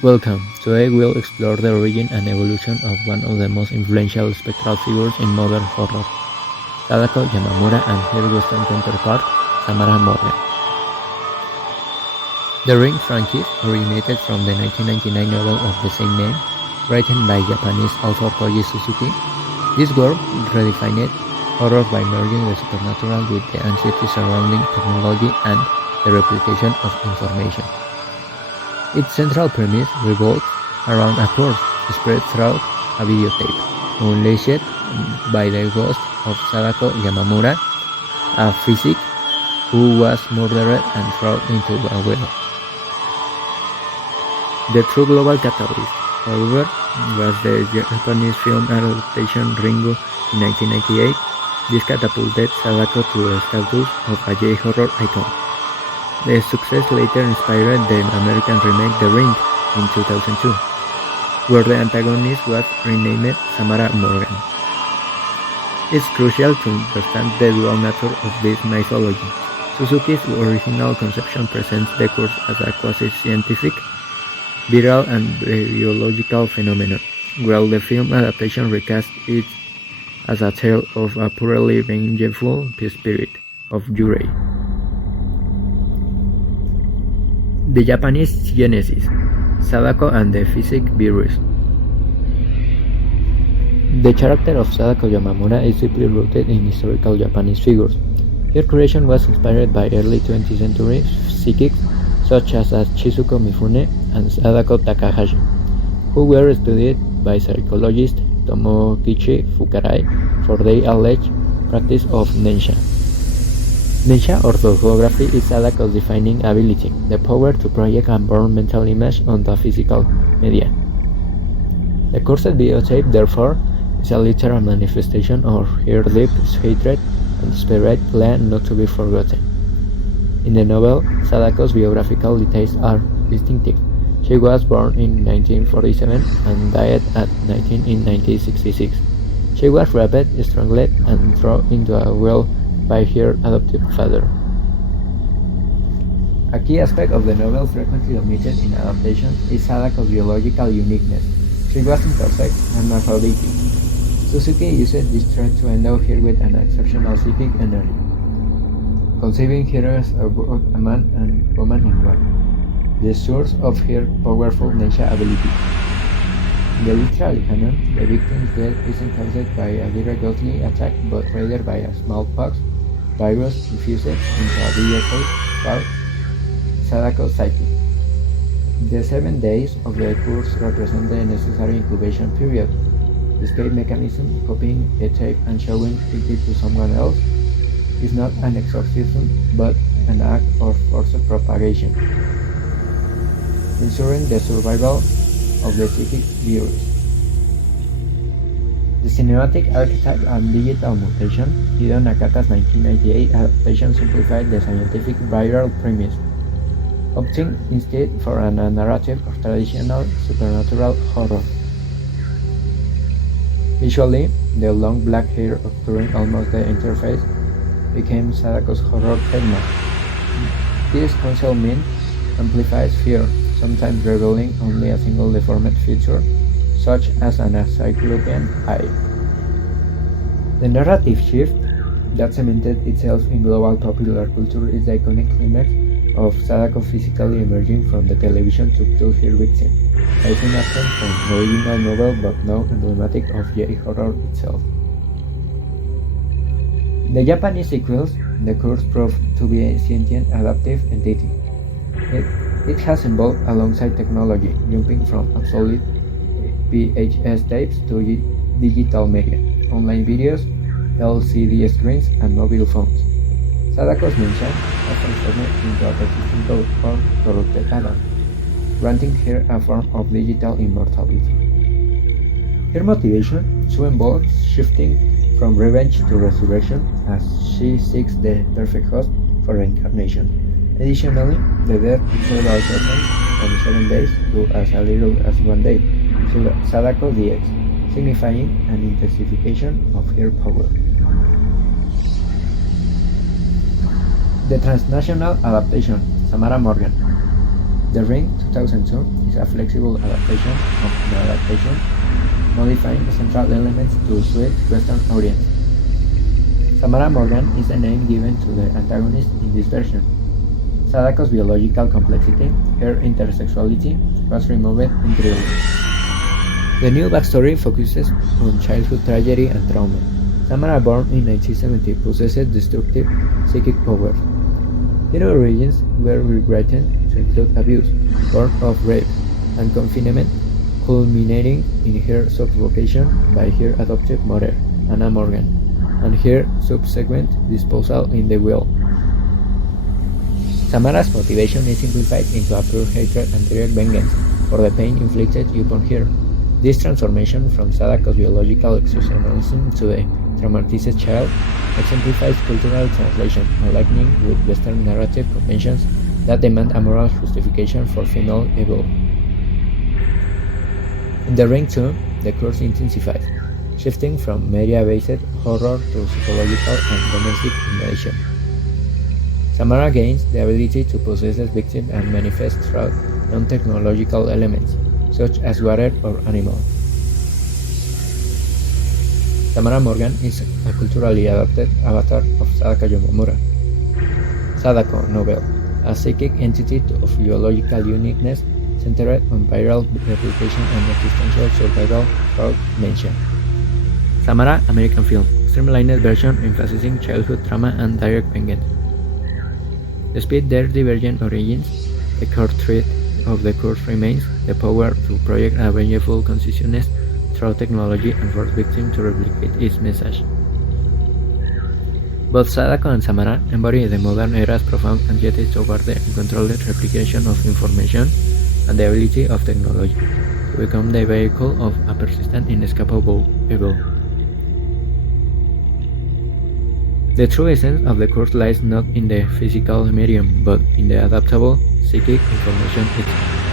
Welcome. Today we'll explore the origin and evolution of one of the most influential spectral figures in modern horror, Sadako Yamamura and her Western counterpart, Samara Morgan. The Ring franchise originated from the 1999 novel of the same name, written by Japanese author Koji Suzuki. This work redefined horror by merging the supernatural with the anxiety surrounding technology and the replication of information. Its central premise revolves around a curse spread throughout a videotape, unleashed by the ghost of Sadako Yamamura, a physician who was murdered and thrown into a well. The true global catalyst, however, was the Japanese film adaptation Ringo in 1998. This catapulted Sadako to the status of a J-horror icon. The success later inspired the American remake The Ring in 2002, where the antagonist was renamed Samara Morgan. It's crucial to understand the dual nature of this mythology. Suzuki's original conception presents the curse as a quasi-scientific, viral and biological phenomenon, while the film adaptation recasts it as a tale of a purely vengeful spirit of Yurei. The Japanese genesis, Sadako and the physic virus. The character of Sadako Yamamura is deeply rooted in historical Japanese figures. Her creation was inspired by early 20th century psychics such as Shizuko Mifune and Sadako Takahashi, who were studied by psychologist Tomokichi Fukarai for their alleged practice of Nensha. Nensha orthography is Sadako's defining ability, the power to project and burn mental image onto physical media. The cursed videotape, therefore, is a literal manifestation of her deep hatred and desperate plan not to be forgotten. In the novel, Sadako's biographical details are distinctive. She was born in 1947 and died at 19 in 1966. She was raped, strangled, and thrown into a well by her adoptive father. A key aspect of the novel frequently omitted in adaptations is Sadako's biological uniqueness. She was imperfect and hermaphroditic. Suzuki used this trait to endow her with an exceptional psychic energy, conceiving her as both a man and woman in one, the source of her powerful Nensha ability. In the literary canon, the victim's death isn't caused by a direct ghostly attack but rather by a smallpox virus infused into a videotape called Sadako's psyche. The 7 days of the course represent the necessary incubation period. The escape mechanism, copying a tape and showing it to someone else, is not an exorcism but an act of forced propagation, ensuring the survival of the psychic virus. The cinematic archetype and digital mutation, Hideo Nakata's 1998 adaptation simplified the scientific viral premise, opting instead for a narrative of traditional supernatural horror. Visually, the long black hair obscuring almost the interface became Sadako's horror trademark. This concealment amplifies fear, sometimes revealing only a single deformed feature, such as an cyclopean eye. The narrative shift that cemented itself in global popular culture is the iconic climax of Sadako physically emerging from the television to kill her victim, a scene absent from the original novel but now emblematic of J-horror itself. The Japanese sequels, the curse proved to be a sentient adaptive entity. It has evolved alongside technology, jumping from obsolete VHS tapes to digital media, online videos, LCD screens, and mobile phones. Sadako's Nensha has transformed into a persistent corrupted Adam, granting her a form of digital immortality. Her motivation soon involves shifting from revenge to resurrection as she seeks the perfect host for reincarnation. Additionally, the death of several persons from 7 days to as little as 1 day, Sadako DX, signifying an intensification of her power. The transnational adaptation, Samara Morgan. The Ring 2002 is a flexible adaptation of an adaptation, modifying the central elements to suit Western audience. Samara Morgan is the name given to the antagonist in this version. Sadako's biological complexity, her intersexuality, was removed entirely. The new backstory focuses on childhood tragedy and trauma. Samara, born in 1970, possesses destructive psychic powers. Her origins were regretted to include abuse, born of rape, and confinement, culminating in her suffocation by her adoptive mother, Anna Morgan, and her subsequent disposal in the well. Samara's motivation is simplified into a pure hatred and direct vengeance for the pain inflicted upon her. This transformation from Sadako's biological exceptionalism to a traumatized child exemplifies cultural translation, aligning with Western narrative conventions that demand a moral justification for female evil. In The Ring 2, the curse intensifies, shifting from media-based horror to psychological and domestic invasion. Samara gains the ability to possess a victim and manifest through non-technological elements, such as water or animals. Samara Morgan is a culturally adapted avatar of Sadako Yomamura. Sadako novel, a psychic entity of biological uniqueness centered on viral replication and existential survival through dementia. Samara American film, streamlined version emphasizing childhood trauma and direct vengeance. Despite their divergent origins, the core thread of the course remains the power to project a vengeful consciousness through technology and force victims to replicate its message. Both Sadako and Samara embody the modern era's profound anxiety toward the uncontrolled replication of information and the ability of technology to become the vehicle of a persistent, inescapable evil. The true essence of the course lies not in the physical medium, but in the adaptable, psychic information itself.